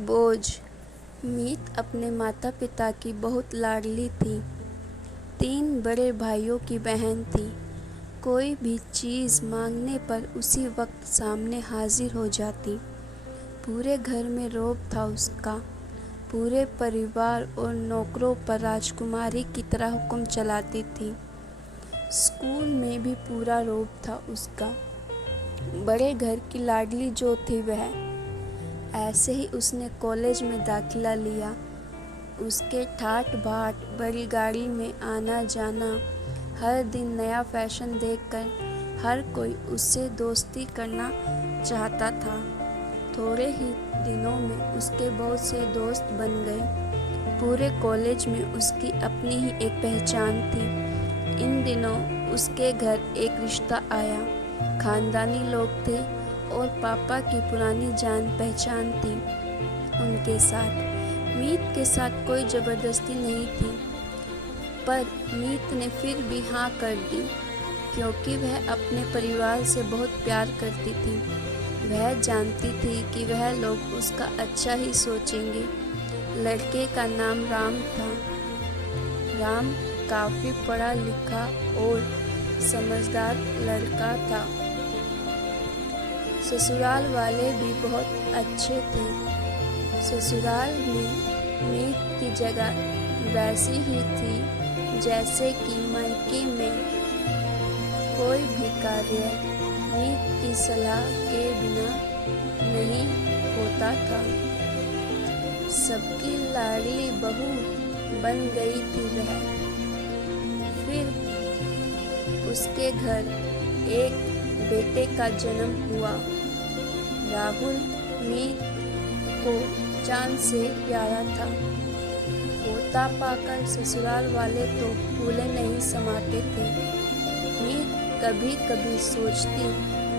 बोझ। मीत अपने माता पिता की बहुत लाडली थी। 3 बड़े भाइयों की बहन थी। कोई भी चीज़ मांगने पर उसी वक्त सामने हाजिर हो जाती। पूरे घर में रौब था उसका। पूरे परिवार और नौकरों पर राजकुमारी की तरह हुक्म चलाती थी। स्कूल में भी पूरा रौब था उसका। बड़े घर की लाडली जो थी वह। ऐसे ही उसने कॉलेज में दाखिला लिया। उसके ठाट बाट बड़ी गाड़ी में आना जाना, हर दिन नया फैशन देखकर हर कोई उससे दोस्ती करना चाहता था। थोड़े ही दिनों में उसके बहुत से दोस्त बन गए। पूरे कॉलेज में उसकी अपनी ही एक पहचान थी। इन दिनों उसके घर एक रिश्ता आया। खानदानी लोग थे और पापा की पुरानी जान पहचान थी उनके साथ। मीत के साथ कोई ज़बरदस्ती नहीं थी, पर मीत ने फिर भी हाँ कर दी, क्योंकि वह अपने परिवार से बहुत प्यार करती थी। वह जानती थी कि वह लोग उसका अच्छा ही सोचेंगे। लड़के का नाम राम था। राम काफ़ी पढ़ा लिखा और समझदार लड़का था। ससुराल वाले भी बहुत अच्छे थे। ससुराल में मीत की जगह वैसी ही थी जैसे कि मायके में। कोई भी कार्य मीत की सलाह के बिना नहीं होता था। सबकी लाडली बहू बन गई थी वह। फिर उसके घर एक बेटे का जन्म हुआ। राहुल मीत को जान से प्यारा था। पोता पाकर ससुराल वाले तो फूले नहीं समाते थे। मीत कभी कभी सोचती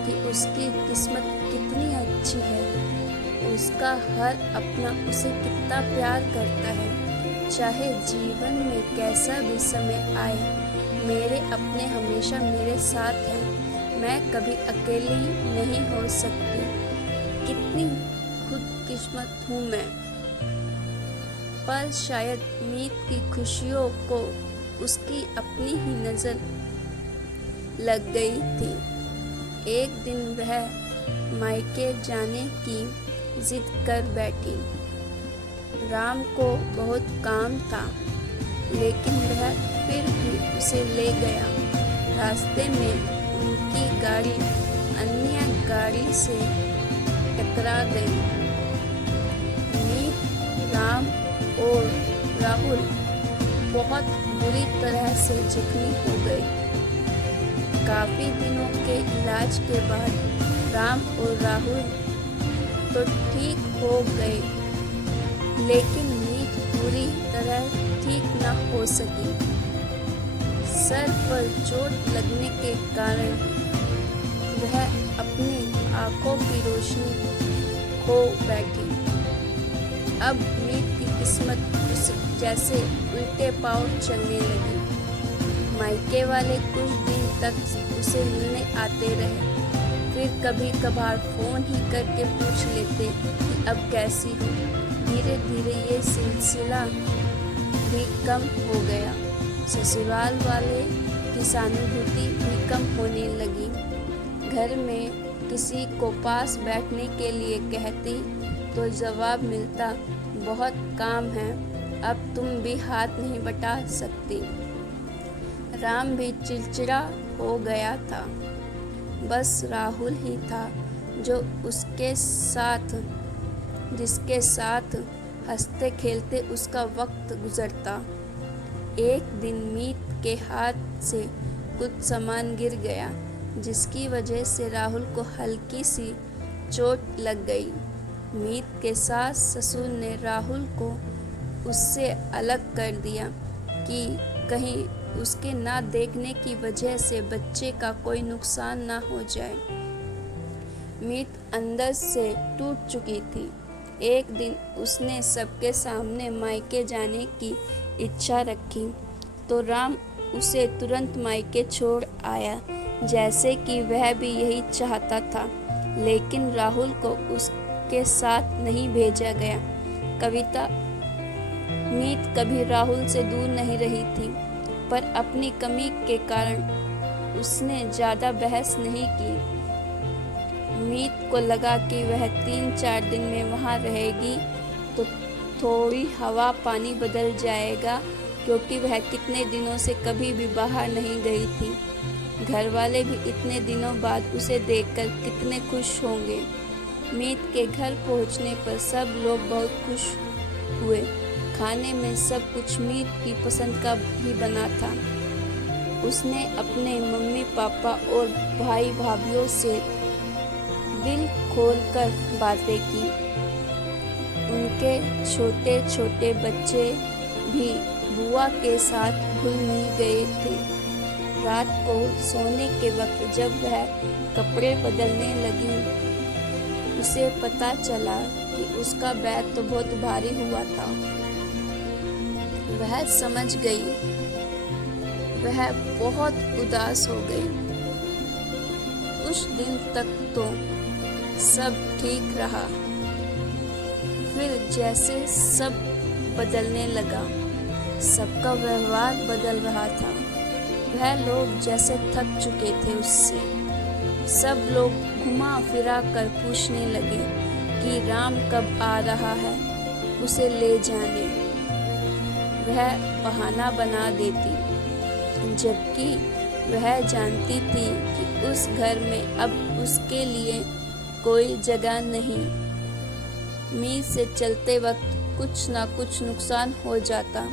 कि उसकी किस्मत कितनी अच्छी है। उसका हर अपना उसे कितना प्यार करता है। चाहे जीवन में कैसा भी समय आए, मेरे अपने हमेशा मेरे साथ हैं। मैं कभी अकेली नहीं हो सकती। कितनी खुदकिस्मत हूँ मैं। पर शायद मीत की खुशियों को उसकी अपनी ही नज़र लग गई थी। एक दिन वह मायके जाने की जिद कर बैठी। राम को बहुत काम था, लेकिन वह फिर भी उसे ले गया। रास्ते में उनकी गाड़ी अन्य गाड़ी से टकरा गई। मीत, राम और राहुल बहुत बुरी तरह से जख्मी हो गए। काफ़ी दिनों के इलाज के बाद राम और राहुल तो ठीक हो गए, लेकिन मीत पूरी तरह ठीक न हो सकी। सर पर चोट लगने के कारण वह अपनी आंखों की रोशनी खो बैठी। अब मीत की किस्मत उस जैसे उल्टे पांव चलने लगी। मायके वाले कुछ दिन तक उसे मिलने आते रहे। फिर कभी कभार फ़ोन ही करके पूछ लेते कि अब कैसी हो। धीरे धीरे ये सिलसिला भी कम हो गया। ससुराल वाले की सहानुभूति भी कम होने लगी। घर में किसी को पास बैठने के लिए कहती तो जवाब मिलता, बहुत काम है, अब तुम भी हाथ नहीं बटा सकती। राम भी चिड़चिड़ा हो गया था। बस राहुल ही था जो जिसके साथ हंसते खेलते उसका वक्त गुजरता। एक दिन मीत के हाथ से कुछ सामान गिर गया, जिसकी वजह से राहुल को हल्की सी चोट लग गई। मीत के सास ससुर ने राहुल को उससे अलग कर दिया कि कहीं उसके ना देखने की वजह से बच्चे का कोई नुकसान ना हो जाए। मीत अंदर से टूट चुकी थी। एक दिन उसने सबके सामने मायके जाने की इच्छा रखी तो राम उसे तुरंत मायके छोड़ आया, जैसे कि वह भी यही चाहता था। लेकिन राहुल को के साथ नहीं भेजा गया। कविता मीत कभी राहुल से दूर नहीं रही थी, पर अपनी कमी के कारण उसने ज़्यादा बहस नहीं की। मीत को लगा कि वह 3-4 दिन में वहाँ रहेगी तो थोड़ी हवा पानी बदल जाएगा, क्योंकि वह कितने दिनों से कभी भी बाहर नहीं गई थी। घर वाले भी इतने दिनों बाद उसे देखकर कितने खुश होंगे। मीत के घर पहुँचने पर सब लोग बहुत खुश हुए। खाने में सब कुछ मीत की पसंद का भी बना था। उसने अपने मम्मी पापा और भाई भाभीओं से दिल खोलकर बातें की। उनके छोटे छोटे बच्चे भी बुआ के साथ घुल मिल गए थे। रात को सोने के वक्त जब वह कपड़े बदलने लगी, उसे पता चला कि उसका बैग तो बहुत भारी हुआ था। वह समझ गई, वह बहुत उदास हो गई। कुछ दिन तक तो सब ठीक रहा, फिर जैसे सब बदलने लगा, सबका व्यवहार बदल रहा था। वह लोग जैसे थक चुके थे उससे। सब लोग घुमा फिरा कर पूछने लगे कि राम कब आ रहा है, उसे ले जाने। वह बहाना बना देती, जबकि वह जानती थी कि उस घर में अब उसके लिए कोई जगह नहीं। मीत से चलते वक्त कुछ ना कुछ नुकसान हो जाता।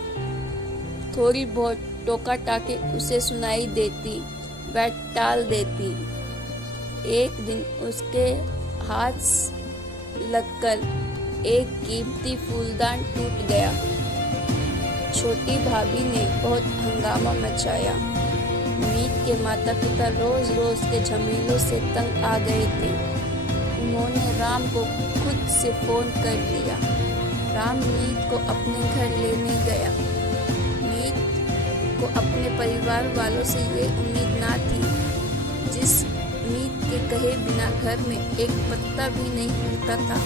थोड़ी बहुत टोका टाके उसे सुनाई देती, वह टाल देती। एक दिन उसके हाथ लगकर एक कीमती फूलदान टूट गया। छोटी भाभी ने बहुत हंगामा मचाया। मीत के माता पिता रोज रोज के झमेलों से तंग आ गए थे। उन्होंने राम को खुद से फोन कर दिया। राम मीत को अपने घर लेने गया। मीत को अपने परिवार वालों से ये उम्मीद ना थी। जिस मीत के कहे बिना घर में एक पत्ता भी नहीं हिलता था,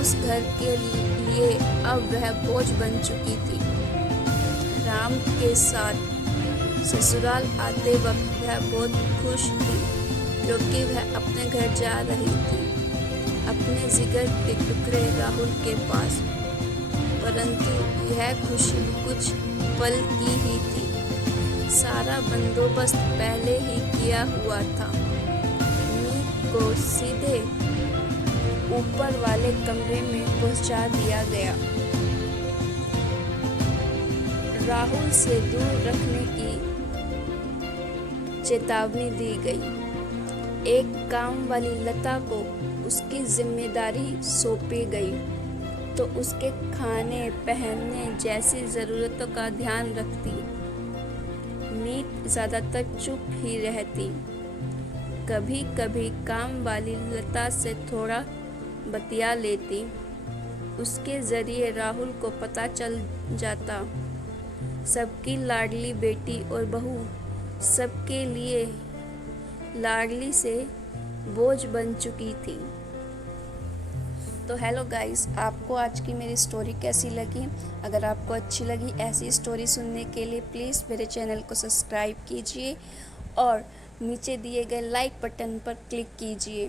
उस घर के लिए अब वह बोझ बन चुकी थी। राम के साथ ससुराल आते वक्त वह बहुत खुश थी, क्योंकि वह अपने घर जा रही थी, अपने जिगर के टुकड़े राहुल के पास। परंतु यह खुशी कुछ पल की ही थी। सारा बंदोबस्त पहले ही किया हुआ था। मीत को सीधे ऊपर वाले कमरे में पहुंचा दिया गया। राहुल से दूर रखने की चेतावनी दी गई। एक काम वाली लता को उसकी जिम्मेदारी सौंपी गई, तो उसके खाने पहनने जैसी ज़रूरतों का ध्यान रखती। मीत ज़्यादातर चुप ही रहती। कभी कभी काम वाली लता से थोड़ा बतिया लेती। उसके ज़रिए राहुल को पता चल जाता। सबकी लाडली बेटी और बहू सबके लिए लाडली से बोझ बन चुकी थी। तो हेलो गाइस, आपको आज की मेरी स्टोरी कैसी लगी? अगर आपको अच्छी लगी ऐसी स्टोरी सुनने के लिए प्लीज़ मेरे चैनल को सब्सक्राइब कीजिए और नीचे दिए गए लाइक बटन पर क्लिक कीजिए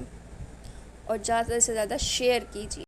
और ज़्यादा से ज़्यादा शेयर कीजिए।